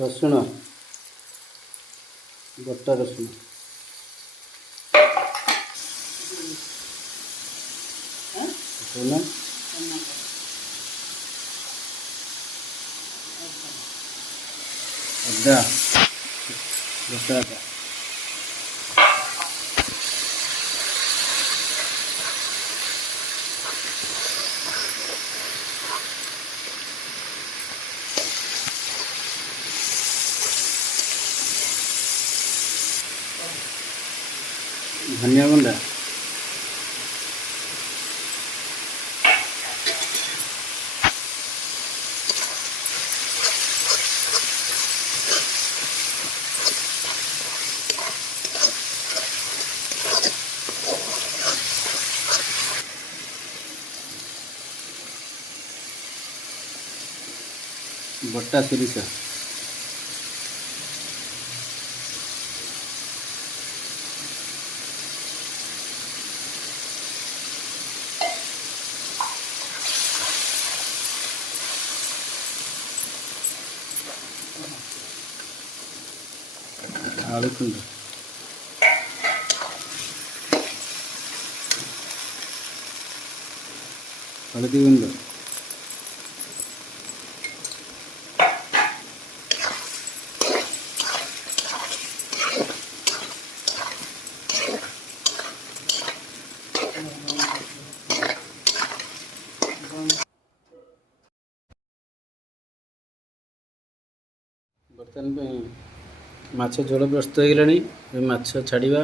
रसुण गोटा रसुण अदा गोटा अदा धनिया गुंडा बट्टा सोरिष आलू कुंड हल्दी गुंड बर्तमान माछ झोल प्रस्तुत हो गलानी माछ छाड़िबा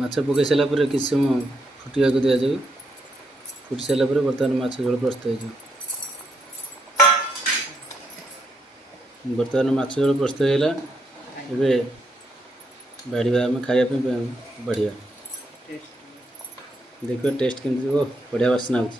माछ पकई सारा किसी समय फुटा को दि जाए फुटी सारा बर्तमान माछ झोल प्रस्तुत हो बर्तमान माछ झोल प्रस्तुत होगा एबे बाढ़िया आम खायापी बढ़िया देखो टेस्ट केमती बढ़िया बास्ना हो।